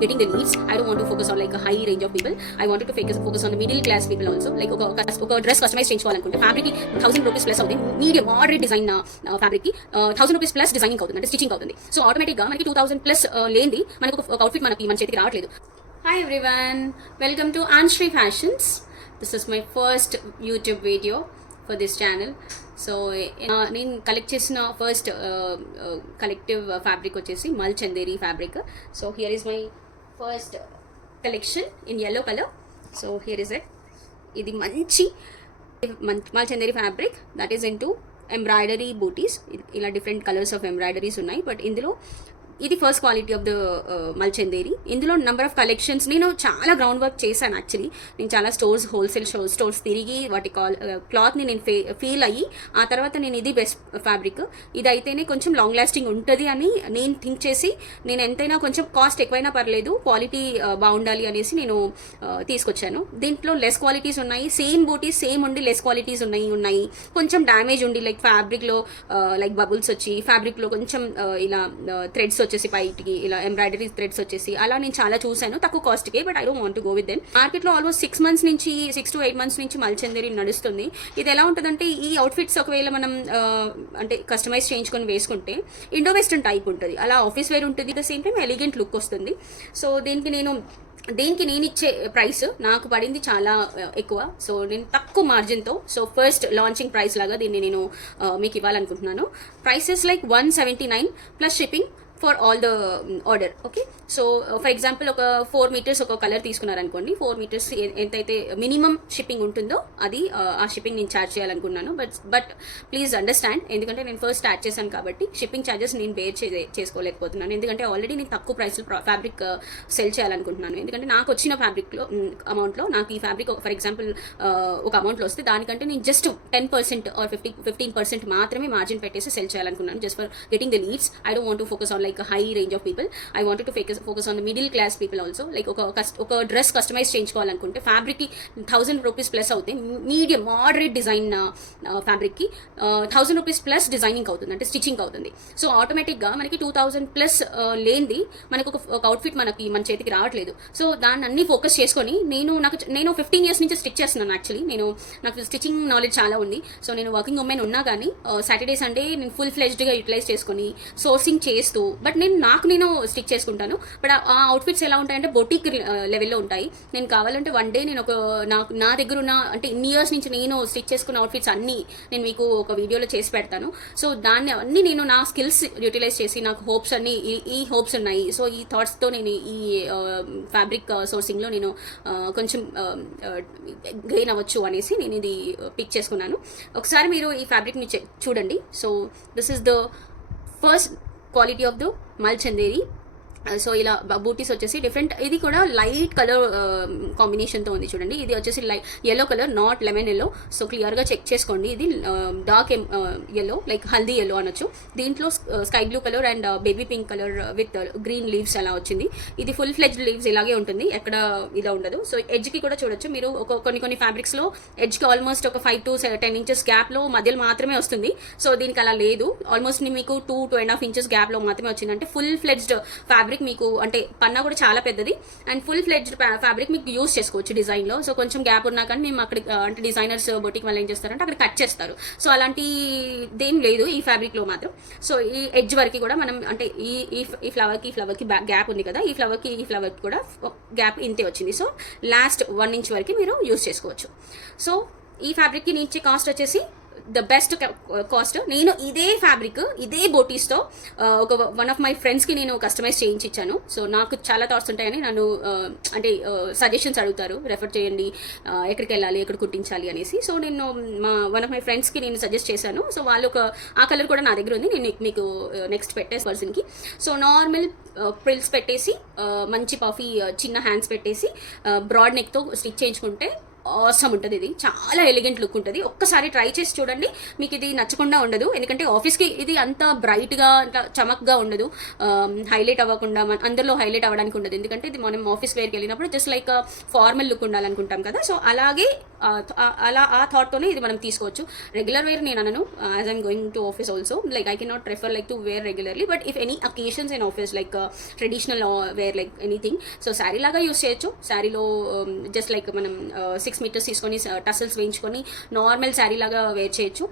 getting the leads. I don't want to focus on like a high range of people. I wanted to focus on the middle class people also. Like ఒక dress customise చేయించుకోవాలనుకుంటే fabric కి ₹1000 plus అవుతుంది. Medium moderate design fabric కి ₹1000 plus designing అవుతుంది, అంటే stitching అవుతుంది. So automatic గా మనకి 2000 plus లేనిది మనకు ఒక అవుట్ఫిట్ మన చేతికి రావట్లేదు. Hi everyone, welcome to Anshri Fashions. This is my first YouTube video for this channel. So నేను కలెక్ట్ చేసిన ఫస్ట్ కలెక్టివ్ ఫ్యాబ్రిక్ వచ్చేసి mul Chanderi fabric. So here is my first collection in yellow colour. So here is it. ఇది మంచి mul Chanderi fabric that is into embroidery బూటీస్. ఇలా different colours of embroideries ఉన్నాయి, but ఇందులో ఇది ఫస్ట్ క్వాలిటీ ఆఫ్ ద మల్ చందేరి. ఇందులో నెంబర్ ఆఫ్ కలెక్షన్స్ నేను చాలా గ్రౌండ్ వర్క్ చేశాను. యాక్చువల్లీ నేను చాలా హోల్సేల్ స్టోర్స్ తిరిగి వాటి క్లాత్ని నేను ఫీల్ అయ్యి ఆ తర్వాత నేను ఇది బెస్ట్ ఫ్యాబ్రిక్, ఇది అయితేనే కొంచెం లాంగ్ లాస్టింగ్ ఉంటుంది అని నేను థింక్ చేసి నేను ఎంతైనా కొంచెం కాస్ట్ ఎక్కువైనా పర్లేదు క్వాలిటీ బాగుండాలి అనేసి నేను తీసుకొచ్చాను. దీంట్లో లెస్ క్వాలిటీస్ ఉన్నాయి, సేమ్ బూటీస్ సేమ్ ఉండి లెస్ క్వాలిటీస్ ఉన్నాయి కొంచెం డ్యామేజ్ ఉండి లైక్ ఫ్యాబ్రిక్లో లైక్ బబుల్స్ వచ్చి ఫ్యాబ్రిక్లో కొంచెం ఇలా థ్రెడ్స్ వచ్చేసి పైకి ఇలా ఎంబ్రాయిడరీ థ్రెడ్స్ వచ్చేసి అలా నేను చాలా చూశాను తక్కువ కాస్ట్కే. But I don't want to go with them. మార్కెట్లో ఆల్మోస్ట్ 6 to 8 months నుంచి మల్ చందేరి నడుస్తుంది. ఇది ఎలా ఉంటుందంటే ఈ అవుట్ఫిట్స్ ఒకవేళ మనం అంటే కస్టమైజ్ చేయించుకొని వేసుకుంటే ఇండో వెస్టర్న్ టైప్ ఉంటుంది, అలా ఆఫీస్ వేర్ ఉంటుంది, the same time elegant look వస్తుంది. సో దీనికి నేను ఇచ్చే ప్రైస్ నాకు పడింది చాలా ఎక్కువ. సో నేను తక్కువ మార్జిన్తో సో ఫస్ట్ లాంచింగ్ ప్రైస్ లాగా దీన్ని నేను మీకు ఇవ్వాలనుకుంటున్నాను. Prices like 179 plus shipping for all the order. Okay, so for example ఒక 4 meters ఒక కలర్ తీసుకున్నారనుకోండి, 4 meters ఎంతైతే మినిమం షిప్పింగ్ ఉంటుందో అది ఆ షిప్పింగ్ నేను ఛార్జ్ చేయాలనుకున్నాను. బట్ ప్లీజ్ అండర్స్టాండ్, ఎందుకంటే నేను ఫస్ట్ స్టార్ట్ చేశాను కాబట్టి షిప్పింగ్ ఛార్జెస్ నేను బేర్ చేసుకోలేకపోతున్నాను. ఎందుకంటే ఆల్రెడీ నేను తక్కువ ప్రైస్లో ఫ్యాబ్రిక్ సెల్ చేయాలనుకుంటున్నాను. ఎందుకంటే నాకు వచ్చిన ఫ్యాబ్రిక్లో అమౌంట్లో నాకు ఈ ఫ్యాబ్రిక్ ఫర్ ఎగ్జాంపుల్ ఒక అమౌంట్లో వస్తే దానికంటే నేను జస్ట్ 10% ఆర్ 15% మాత్రమే మార్జిన్ పెట్టేసి సెల్ చేయాలనుకున్నాను, just for getting the leads. I don't want to focus on like a high range of people. I wanted to focus on the middle class people also. Like ఒక dress customise చేయించుకోవాలనుకుంటే fabric కి ₹1000 plus అవుతాయి. Medium moderate design fabric కి ₹1000 plus designing అవుతుంది, అంటే stitching అవుతుంది. So automatic గా మనకి 2000 plus లేనిది మనకు ఒక అవుట్ఫిట్ మన చేతికి రావట్లేదు. సో దాన్ని అన్ని ఫోకస్ చేసుకొని నేను 15 years నుంచి స్టిచ్ చేస్తున్నాను. యాక్చువల్లీ నాకు స్టిచింగ్ నాలెడ్జ్ చాలా ఉంది. సో నేను వర్కింగ్ ఉమెన్ ఉన్నా కానీ సాటర్డే సండే నేను ఫుల్ ఫ్లెజ్డ్గా యూటిలైజ్ చేసుకొని సోర్సింగ్ చేస్తూ బట్ నేను స్టిచ్ చేసుకుంటాను. బట్ ఆ అవుట్ఫిట్స్ ఎలా ఉంటాయంటే బొటిక్ లెవెల్లో ఉంటాయి. నేను కావాలంటే వన్ డే నేను నా దగ్గర ఉన్న అంటే ఇన్ని ఇయర్స్ నుంచి నేను స్టిచ్ చేసుకున్న అవుట్ఫిట్స్ అన్నీ నేను మీకు ఒక వీడియోలో చేసి పెడతాను. సో దాన్ని అన్నీ నేను నా స్కిల్స్ యూటిలైజ్ చేసి నాకు హోప్స్ అన్నీ ఈ హోప్స్ ఉన్నాయి. సో ఈ థాట్స్తో నేను ఈ ఫ్యాబ్రిక్ సోర్సింగ్లో నేను కొంచెం గెయిన్ అవ్వచ్చు అనేసి నేను ఇది పిక్ చేసుకున్నాను. ఒకసారి మీరు ఈ ఫ్యాబ్రిక్ని చూడండి. So this is the first quality of the మల్ చందేరి. సో ఇలా బూటీస్ వచ్చేసి డిఫరెంట్, ఇది కూడా లైట్ కలర్ కాంబినేషన్తో ఉంది చూడండి. ఇది వచ్చేసి yellow colour, not lemon yellow. So క్లియర్గా చెక్ చేసుకోండి. ఇది dark yellow like haldi yellow అనొచ్చు. దీంట్లో sky blue colour and baby pink colour with green leaves అలా వచ్చింది. ఇది ఫుల్ ఫ్లెజ్డ్ లీవ్స్ ఇలాగే ఉంటుంది, ఎక్కడ ఇలా ఉండదు. సో ఎడ్జ్కి కూడా చూడొచ్చు మీరు. కొన్ని ఫ్యాబ్రిక్స్లో ఎడ్జ్కి ఆల్మోస్ట్ ఒక 5 to 10 inches గ్యాప్లో మధ్యలో మాత్రమే వస్తుంది. సో దీనికి అలా లేదు, ఆల్మోస్ట్ మీకు 2.5 inches గ్యాప్లో మాత్రమే వచ్చింది. అంటే ఫుల్ ఫ్లెజ్డ్ ఫ్యాబ్రిక్ మీకు, అంటే పన్నా కూడా చాలా పెద్దది అండ్ ఫుల్ ఫ్లెడ్జ్డ్ ఫ్యాబ్రిక్ మీకు యూస్ చేసుకోవచ్చు డిజైన్లో. సో కొంచెం గ్యాప్ ఉన్నా కానీ మేము అక్కడ అంటే డిజైనర్స్ బొటిక్ వాళ్ళు ఏం చేస్తారంటే అక్కడ కట్ చేస్తారు. సో అలాంటిదేం లేదు ఈ ఫ్యాబ్రిక్లో మాత్రం. సో ఈ ఎడ్జ్ వరకు కూడా మనం అంటే ఈ ఫ్లవర్కి గ్యాప్ ఉంది కదా, ఈ ఫ్లవర్కి కూడా గ్యాప్ ఇంతే వచ్చింది. సో లాస్ట్ 1 inch వరకు మీరు యూస్ చేసుకోవచ్చు. సో ఈ ఫ్యాబ్రిక్కి నేను ఇచ్చే కాస్ట్ వచ్చేసి ద బెస్ట్ కాస్ట్. నేను ఇదే ఫ్యాబ్రిక్ ఇదే బోటీస్తో వన్ ఆఫ్ మై ఫ్రెండ్స్కి నేను కస్టమైజ్ చేయించి ఇచ్చాను. సో నాకు చాలా థాట్స్ ఉంటాయని నన్ను అంటే సజెషన్స్ అడుగుతారు, రెఫర్ చేయండి ఎక్కడికి వెళ్ళాలి ఎక్కడ కుట్టించాలి అనేసి. సో నేను వన్ ఆఫ్ మై ఫ్రెండ్స్కి నేను సజెస్ట్ చేశాను. సో వాళ్ళు ఆ కలర్ కూడా నా దగ్గర ఉంది, నేను మీకు నెక్స్ట్ పెట్టేసి పర్సన్కి. సో నార్మల్ ప్రిల్స్ పెట్టేసి మంచి పఫీ చిన్న హ్యాండ్స్ పెట్టేసి బ్రాడ్ నెక్తో స్టిచ్ చేయించుకుంటే ఆసమ్ ఉంటుంది. ఇది చాలా ఎలిగెంట్ లుక్ ఉంటుంది. ఒక్కసారి ట్రై చేసి చూడండి, మీకు ఇది నచ్చకుండా ఉండదు. ఎందుకంటే ఆఫీస్కి ఇది అంత బ్రైట్గా అంత చమక్గా ఉండదు, హైలైట్ అవ్వకుండా అందరిలో హైలైట్ అవ్వడానికి ఉండదు. ఎందుకంటే ఇది మనం ఆఫీస్ వేర్కి వెళ్ళినప్పుడు జస్ట్ లైక్ ఫార్మల్ లుక్ ఉండాలనుకుంటాం కదా. సో అలాగే అలా ఆ థాట్తోనే ఇది మనం తీసుకోవచ్చు. రెగ్యులర్ వేర్ నేను అనను, as I'm going to office also, like I can not prefer like to wear regularly, but if any occasions in office like traditional wear like anything, so sari లాగా యూస్ చేయొచ్చు. శారీలో జస్ట్ లైక్ మనం 6 metres తీసుకొని tassels వేయించుకొని normal sari లాగా wear చేయొచ్చు.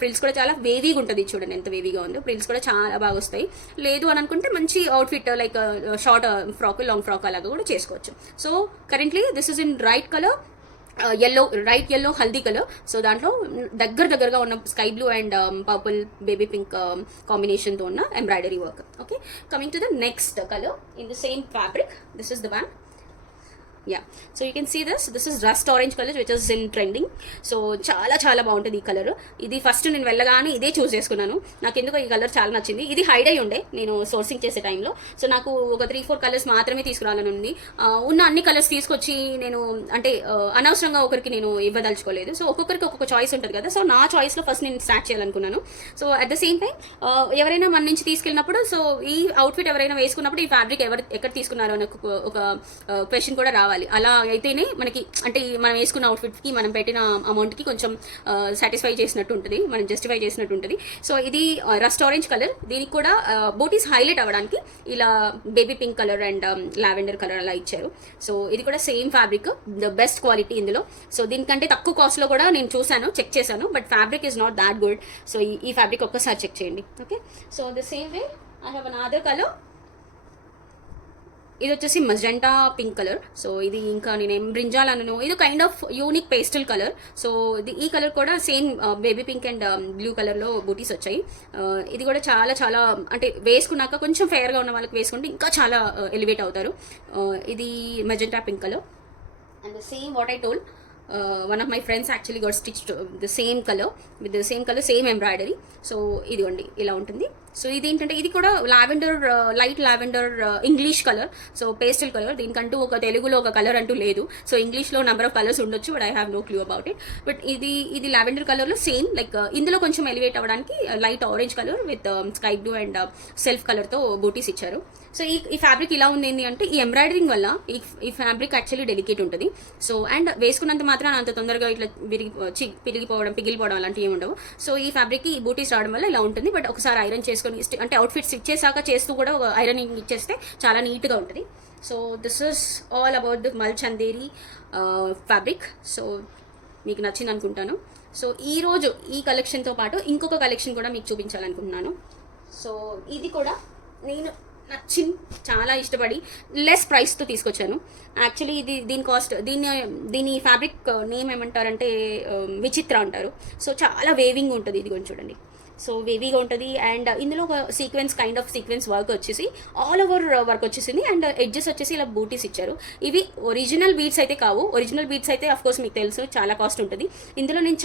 Frills కూడా చాలా వేవీగా ఉంటుంది, చూడండి ఎంత వేవీగా ఉందో. ఫ్రిల్స్ కూడా చాలా బాగా వస్తాయి. లేదు అని అనుకుంటే మంచి outfit like short frock, long frock అలాగా కూడా చేసుకోవచ్చు. So currently this is in right colour, right yellow haldi colour. So దాంట్లో దగ్గరగా ఉన్న sky blue and purple baby pink కాంబినేషన్తో ఉన్న embroidery work. Okay, coming to the next colour in the same fabric. This is the one. So you can see this is rust orange colour which is in trending. So చాలా బాగుంటుంది ఈ colour. ఇది first నేను వెళ్ళగానే ఇదే చూస్ చేసుకున్నాను. నాకు ఎందుకో ఈ కలర్ చాలా నచ్చింది. ఇది హైడ్ అయి ఉండే నేను సోర్సింగ్ చేసే టైంలో. సో నాకు ఒక 3-4 కలర్స్ మాత్రమే తీసుకురావాలని ఉంది. ఉన్న అన్ని కలర్స్ తీసుకొచ్చి నేను అంటే అనవసరంగా ఒకరికి నేను ఇవ్వదలుచుకోలేదు. సో ఒక్కొక్కరికి ఒక్కొక్క చాయిస్ ఉంటుంది కదా. సో నా చాయిస్లో ఫస్ట్ నేను స్టార్ట్ చేయాలనుకున్నాను. So at the same time ఎవరైనా మన నుంచి తీసుకెళ్ళినప్పుడు, సో ఈ అవుట్ఫిట్ ఎవరైనా వేసుకున్నప్పుడు ఈ ఫ్యాబ్రిక్ ఎక్కడ తీసుకున్నారో అని ఒక క్వశ్చన్ కూడా రావాలి. అలా అయితేనే మనకి అంటే మనం వేసుకున్న అవుట్ఫిట్కి మనం పెట్టిన అమౌంట్కి కొంచెం సాటిస్ఫై చేసినట్టు ఉంటుంది, మనం జస్టిఫై చేసినట్టు ఉంటుంది. సో ఇది రస్ట్ ఆరెంజ్ కలర్. దీనికి కూడా బూటీస్ హైలైట్ అవ్వడానికి ఇలా baby pink colour and lavender colour అలా ఇచ్చారు. సో ఇది కూడా same fabric, the best quality ఇందులో. సో దీనికంటే తక్కువ కాస్ట్లో కూడా నేను చూసాను, చెక్ చేశాను, but fabric is not that good. So ఈ ఫ్యాబ్రిక్ ఒక్కసారి చెక్ చేయండి. Okay, so the same way I have another colour. ఇది వచ్చేసి మజెంటా పింక్ కలర్. సో ఇది ఇంకా నేనేం బ్రింజాలను, ఇది kind of unique pastel colour. So ఈ కలర్ కూడా same baby pink and blue కలర్లో బూటీస్ వచ్చాయి. ఇది కూడా చాలా అంటే వేసుకున్నాక కొంచెం ఫెయిర్గా ఉన్న వాళ్ళకి వేసుకుంటే ఇంకా చాలా ఎలివేట్ అవుతారు. ఇది magenta pink colour and the same what I told, one of my friends actually got stitched the same color with the same color, same embroidery. So ఇదిగోండి ఇలా ఉంటుంది. సో ఇది ఏంటంటే ఇది కూడా lavender, light lavender English colour. So pastel colour. దీనికంటూ ఒక తెలుగులో ఒక కలర్ అంటూ లేదు. సో ఇంగ్లీష్లో నెంబర్ ఆఫ్ కలర్స్ ఉండొచ్చు, but I have no clue about it. But ఇది లావెండర్ కలర్లో సేమ్ లైక్ ఇందులో కొంచెం ఎలివేట్ అవ్వడానికి light orange colour with sky blue and self కలర్తో బూటీస్ ఇచ్చారు. సో ఈ ఫ్యాబ్రిక్ ఇలా ఉంది ఏంటి అంటే ఈ ఎంబ్రాయిడరింగ్ వల్ల ఈ ఫ్యాబ్రిక్ యాక్చువల్లీ డెలికేట్ ఉంటుంది. సో అండ్ వేసుకున్నంత మాత్రం అంత తొందరగా ఇట్లా పిగిలిపోవడం అలాంటివి ఏమి ఉండవు. సో ఈ ఫ్యాబ్రిక్కి ఈ బూటీస్ రావడం వల్ల ఇలా ఉంటుంది. బట్ ఒకసారి ఐరన్ చేసుకొని అంటే అవుట్ఫిట్ స్టిచ్ చేశాక చేస్తూ కూడా ఒక ఐరనింగ్ ఇచ్చేస్తే చాలా నీట్గా ఉంటుంది. So this is all about the మల్ చందేరి ఫ్యాబ్రిక్. సో మీకు నచ్చింది అనుకుంటాను. సో ఈరోజు ఈ కలెక్షన్తో పాటు ఇంకొక కలెక్షన్ కూడా మీకు చూపించాలనుకుంటున్నాను. సో ఇది కూడా నేను చాలా ఇష్టపడి లెస్ ప్రైస్తో తీసుకొచ్చాను. యాక్చువల్లీ దీని కాస్ట్ దీని ఫ్యాబ్రిక్ నేమ్ ఏమంటారంటే విచిత్ర అంటారు. సో చాలా వేవింగ్ ఉంటుంది. ఇది కొంచెం చూడండి, సో వేవీగా ఉంటుంది. అండ్ ఇందులో ఒక కైండ్ ఆఫ్ సీక్వెన్స్ వర్క్ వచ్చేసి ఆల్ ఓవర్ వర్క్ వచ్చేసింది. అండ్ ఎడ్జెస్ వచ్చేసి ఇలా బూటీస్ ఇచ్చారు. ఇవి ఒరిజినల్ బీడ్స్ అయితే కావు. ఒరిజినల్ బీడ్స్ అయితే అఫ్కోర్స్ మీకు తెలుసు చాలా కాస్ట్ ఉంటుంది. ఇందులో నేను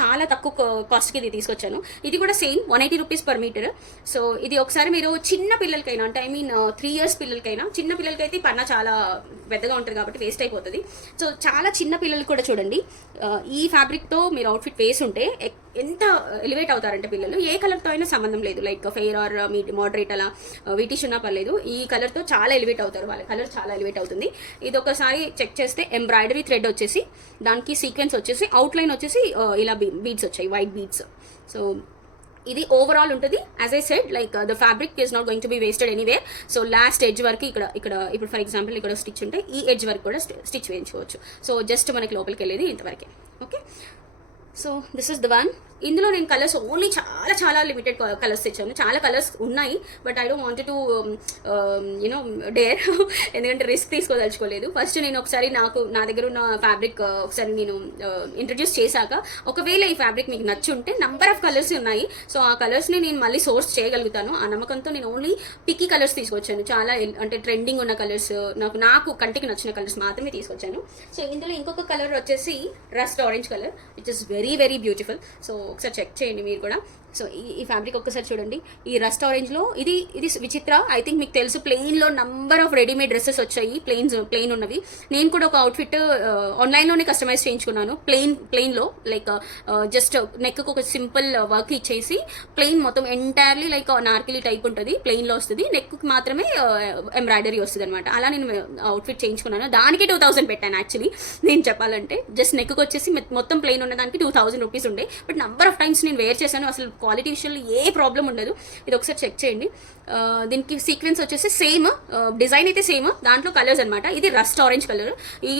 చాలా తక్కువ కాస్ట్కి ఇది తీసుకొచ్చాను. ఇది కూడా same 180 rupees per metre. So ఇది ఒకసారి మీరు చిన్న పిల్లలకైనా అంటే ఐ మీన్ 3 years పిల్లలకైనా, చిన్న పిల్లలకైతే పన్న చాలా పెద్దగా ఉంటుంది కాబట్టి వేస్ట్ అయిపోతుంది. సో చాలా చిన్న పిల్లలు కూడా చూడండి, ఈ ఫ్యాబ్రిక్తో మీరు అవుట్ఫిట్ వేసి ఉంటే ఎంత ఎలివేట్ అవుతారంటే పిల్లలు. ఏ కలర్తో అయినా సంబంధం లేదు, లైక్ ఫెయిర్ ఆర్ మోడరేట్ అలా వీటిష్ ఉన్నా పర్లేదు, ఈ కలర్తో చాలా ఎలివేట్ అవుతారు. వాళ్ళ కలర్ చాలా ఎలివేట్ అవుతుంది. ఇది ఒకసారి చెక్ చేస్తే ఎంబ్రాయిడరీ థ్రెడ్ వచ్చేసి దానికి సీక్వెన్స్ వచ్చేసి అవుట్లైన్ వచ్చేసి ఇలా బీడ్స్ వచ్చాయి, వైట్ బీడ్స్. సో ఇది ఓవరాల్ ఉంటుంది. As I said like the fabric is not going to be wasted anywhere. So last edge వరకు ఇక్కడ ఇప్పుడు ఫర్ ఎగ్జాంపుల్ ఇక్కడ స్టిచ్ ఉంటే ఈ ఎడ్జ్ వరకు కూడా స్టిచ్ వేయించుకోవచ్చు. సో జస్ట్ మనకి లోపలికి వెళ్ళేది ఇంతవరకే. Okay, so this is the one. ఇందులో నేను కలర్స్ ఓన్లీ చాలా లిమిటెడ్ కలర్స్ తెచ్చాను. చాలా కలర్స్ ఉన్నాయి, but I don't want to you know dare, ఎందుకంటే రిస్క్ తీసుకోదలుచుకోలేదు. ఫస్ట్ నేను ఒకసారి నా దగ్గర ఉన్న ఫ్యాబ్రిక్ ఒకసారి నేను ఇంట్రడ్యూస్ చేశాక ఒకవేళ ఈ ఫ్యాబ్రిక్ మీకు నచ్చి ఉంటే నంబర్ ఆఫ్ కలర్స్ ఉన్నాయి. సో ఆ కలర్స్ని నేను మళ్ళీ సోర్స్ చేయగలుగుతాను. ఆ నమ్మకంతో నేను ఓన్లీ పిక్కీ కలర్స్ తీసుకొచ్చాను. చాలా అంటే ట్రెండింగ్ ఉన్న కలర్స్, నాకు కంటికి నచ్చిన కలర్స్ మాత్రమే తీసుకొచ్చాను. సో ఇందులో ఇంకొక కలర్ వచ్చేసి rust orange colour, which is very beautiful. So ఒకసారి చెక్ చేయండి మీరు కూడా. సో ఈ ఫ్యాబ్రిక్ ఒక్కసారి చూడండి. ఈ రస్ట్ ఆరెంజ్లో ఇది విచిత్ర. ఐ థింక్ మీకు తెలుసు, ప్లెయిన్లో నంబర్ ఆఫ్ రెడీమేడ్ డ్రెస్సెస్ వచ్చాయి, ప్లెయిన్ ఉన్నవి. నేను కూడా ఒక అవుట్ఫిట్ ఆన్లైన్లోనే కస్టమైజ్ చేయించుకున్నాను, ప్లెయిన్లో. లైక్ జస్ట్ నెక్కు ఒక సింపుల్ వర్క్ ఇచ్చేసి ప్లెయిన్ మొత్తం ఎంటైర్లీ లైక్ నార్కిలీ టైప్ ఉంటుంది, ప్లెయిన్లో వస్తుంది. నెక్కు మాత్రమే ఎంబ్రాయిడరీ వస్తుంది అనమాట. అలా నేను అవుట్ఫిట్ చేయించుకున్నాను. దానికి 2000 పెట్టాను యాక్చువల్లీ నేను చెప్పాలంటే. జస్ట్ నెక్కు వచ్చేసి మొత్తం ప్లెయిన్ ఉన్నదానికి 2000 రూపీస్ ఉండే. బట్ నంబర్ ఆఫ్ టైమ్స్ నేను వేర్ చేశాను, అసలు క్వాలిటీ విషయంలో ఏ ప్రాబ్లం ఉండదు. ఇది ఒకసారి చెక్ చేయండి. దీనికి సీక్వెన్స్ వచ్చేసి సేమ్, డిజైన్ అయితే సేమ్, దాంట్లో కలర్స్ అనమాట. ఇది రస్ట్ ఆరెంజ్ కలర్. ఈ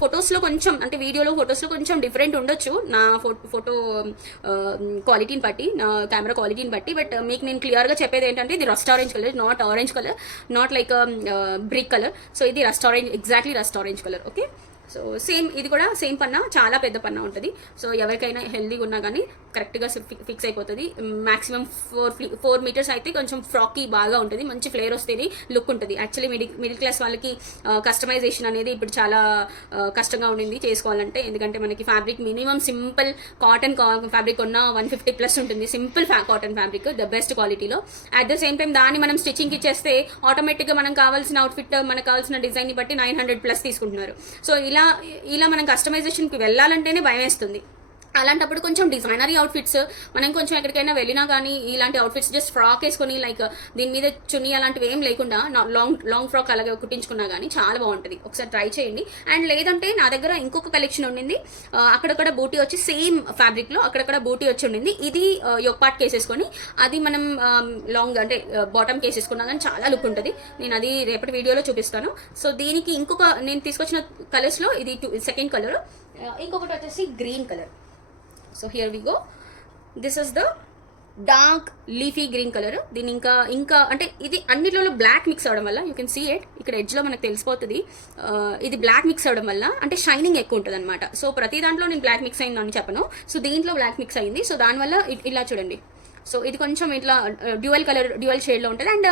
ఫొటోస్లో కొంచెం, అంటే వీడియోలో ఫొటోస్లో కొంచెం డిఫరెంట్ ఉండొచ్చు నా ఫోటో క్వాలిటీని బట్టి, నా కెమెరా క్వాలిటీని బట్టి. బట్ మీకు నేను క్లియర్గా చెప్పేది ఏంటంటే ఇది rust orange colour, not orange colour, not like brick colour. So ఇది rust orange, exactly rust orange colour. Okay, so same, ఇది కూడా సేమ్ పన్నా, చాలా పెద్ద పన్నా ఉంటుంది. సో ఎవరికైనా హెల్దీగా ఉన్నా కానీ కరెక్ట్గా ఫిక్స్ అయిపోతుంది. మ్యాక్సిమం 4 మీటర్స్ అయితే కొంచెం ఫ్రాకీ బాగా ఉంటుంది, మంచి ఫ్లేర్ వస్తేనే లుక్ ఉంటుంది. యాక్చువల్లీ మిడిల్ క్లాస్ వాళ్ళకి కస్టమైజేషన్ అనేది ఇప్పుడు చాలా కష్టంగా ఉండింది చేసుకోవాలంటే. ఎందుకంటే మనకి fabric minimum simple cotton fabric ఉన్న 150+ ఉంటుంది, simple cotton fabric, the best క్వాలిటీలో. అట్ ద సేమ్ టైం దాన్ని మనం స్టిచ్చింగ్కి ఇచ్చేస్తే ఆటోమేటిక్గా మనకు కావాల్సిన అవుట్ఫిట్, మనకు కావాల్సిన డిజైన్ని బట్టి 900+ తీసుకుంటున్నారు. సో ఇలా మనం కస్టమైజేషన్కి వెళ్ళాలంటేనే భయం వేస్తుంది. అలాంటప్పుడు కొంచెం డిజైనరీ అవుట్ఫిట్స్, మనం కొంచెం ఎక్కడికైనా వెళ్ళినా కానీ ఇలాంటి అవుట్ఫిట్స్ జస్ట్ ఫ్రాక్ వేసుకొని, లైక్ దీని మీద చున్నీ అలాంటివి ఏం లేకుండా లాంగ్ ఫ్రాక్ అలాగే కుట్టించుకున్నా కానీ చాలా బాగుంటుంది. ఒకసారి ట్రై చేయండి. అండ్ లేదంటే నా దగ్గర ఇంకొక కలెక్షన్ ఉండింది, అక్కడక్కడ బూటీ వచ్చి సేమ్ ఫ్యాబ్రిక్లో అక్కడక్కడ బూటీ వచ్చి ఉండింది. ఇది యోక్ పార్ట్ కేసేసుకొని అది మనం లాంగ్ అంటే బాటమ్ కేసేసుకున్నా కానీ చాలా లుక్ ఉంటుంది. నేను అది రేపటి వీడియోలో చూపిస్తాను. సో దీనికి ఇంకొక నేను తీసుకొచ్చిన కలర్స్లో ఇది సెకండ్ కలర్, ఇంకొకటి వచ్చేసి green colour. So here we go, this is the dark leafy green colour. దీని ఇంకా అంటే ఇది అన్నిట్లో బ్లాక్ మిక్స్ అవడం వల్ల, యూ కెన్ సీ ఇట్, ఇక్కడ ఎడ్జ్లో మనకు తెలిసిపోతుంది. ఇది బ్లాక్ మిక్స్ అవడం వల్ల అంటే షైనింగ్ ఎక్కువ ఉంటుంది అనమాట. సో ప్రతి దాంట్లో నేను బ్లాక్ మిక్స్ అయిందని చెప్పను. సో దీంట్లో బ్లాక్ మిక్స్ అయింది. సో దానివల్ల ఇలా చూడండి. సో ఇది కొంచెం ఇట్లా డ్యూయల్ షేడ్లో ఉంటుంది. అండ్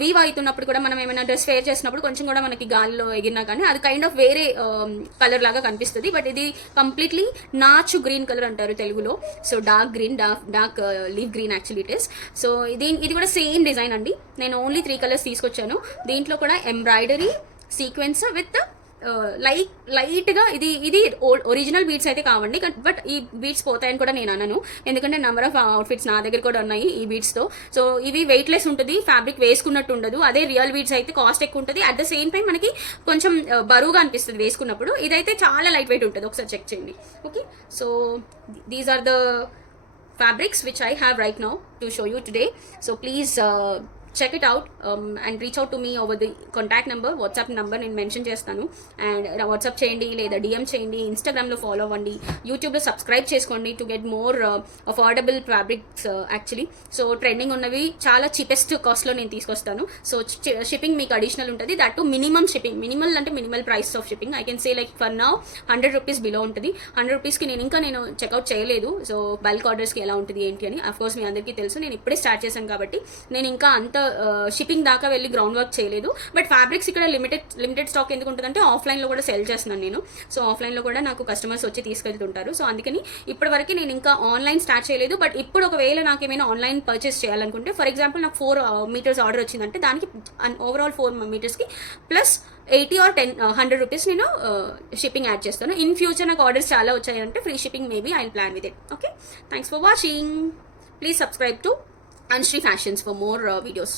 వీవ్ అవుతున్నప్పుడు కూడా మనం ఏమైనా డ్రెస్ వేర్ చేసినప్పుడు కొంచెం కూడా మనకి గాలిలో ఎగిరినా కానీ అది కైండ్ ఆఫ్ వేరే కలర్ లాగా కనిపిస్తుంది. బట్ ఇది కంప్లీట్లీ నాచు గ్రీన్ కలర్ అంటారు తెలుగులో. So dark green, dark leaf green actually it is. So ఇది కూడా సేమ్ డిజైన్ అండి. నేను ఓన్లీ 3 కలర్స్ తీసుకొచ్చాను. దీంట్లో కూడా ఎంబ్రాయిడరీ సీక్వెన్స్ విత్ లైట్గా ఇది ఒరిజినల్ బీడ్స్ అయితే కావండి. బట్ ఈ బీడ్స్ పోతాయని కూడా నేను అనను, ఎందుకంటే నెంబర్ ఆఫ్ అవుట్ఫిట్స్ నా దగ్గర కూడా ఉన్నాయి ఈ బీడ్స్తో. సో ఇవి వెయిట్లెస్ ఉంటుంది, ఫ్యాబ్రిక్ వేసుకున్నట్టు ఉండదు. అదే రియల్ బీడ్స్ అయితే కాస్ట్ ఎక్కువ ఉంటుంది. అట్ ద సేమ్ టైం మనకి కొంచెం బరువుగా అనిపిస్తుంది వేసుకున్నప్పుడు. ఇదైతే చాలా లైట్ వెయిట్ ఉంటుంది, ఒకసారి చెక్ చేయండి. Okay, so these are the fabrics which I have right now to show you today. So please check it out and reach out to me over the contact number, WhatsApp number నేను mention చేస్తాను. And WhatsApp చేయండి లేదా DM చేయండి, ఇన్స్టాగ్రామ్లో follow అవ్వండి, యూట్యూబ్లో subscribe చేసుకోండి to get more affordable fabrics actually. So trending ఉన్నవి చాలా చీపెస్ట్ కాస్ట్లో నేను తీసుకొస్తాను. సో షిప్పింగ్ మీకు అడిషనల్ ఉంటుంది, that to minimum shipping. Minimal price of shipping I can say like for now 100 rupees below ఉంటుంది. 100 రూపీస్కి నేను చెక్అవుట్ చేయలేదు. సో బల్క్ ఆర్డర్స్కి ఎలా ఉంటుంది ఏంటి అని అఫ్కోర్స్ మీ అందరికీ తెలుసు. నేను ఇప్పుడే స్టార్ట్ చేశాను కాబట్టి నేను ఇంకా అంత షిప్పింగ్ దాకా వెళ్ళి గ్రౌండ్ వర్క్ చేయలేదు. బట్ ఫ్యాబ్రిక్స్ ఇక్కడ లిమిటెడ్ స్టాక్ ఎందుకు ఉంటుందంటే ఆఫ్లైన్లో కూడా సెల్ చేస్తున్నాను నేను. సో ఆఫ్లైన్లో కూడా నాకు కస్టమర్స్ వచ్చి తీసుకెళ్తుంటారు. సో అందుకని ఇప్పటివరకు నేను ఇంకా ఆన్లైన్ స్టార్ట్ చేయలేదు. బట్ ఇప్పుడు ఒకవేళ నాకు ఏమైనా ఆన్లైన్ పర్చేస్ చేయాలనుకుంటే, ఫర్ ఎగ్జాంపుల్ నాకు 4 మీటర్స్ ఆర్డర్ వచ్చిందంటే దానికి ఓవరాల్ 4 మీటర్స్కి ప్లస్ 80 or 100 రూపీస్ నేను షిప్పింగ్ యాడ్ చేస్తాను. ఇన్ ఫ్యూచర్ నాకు ఆర్డర్స్ చాలా వచ్చాయంటే free shipping maybe I will plan with it. Okay, thanks for watching. Please subscribe to Anshri Fashions for more videos.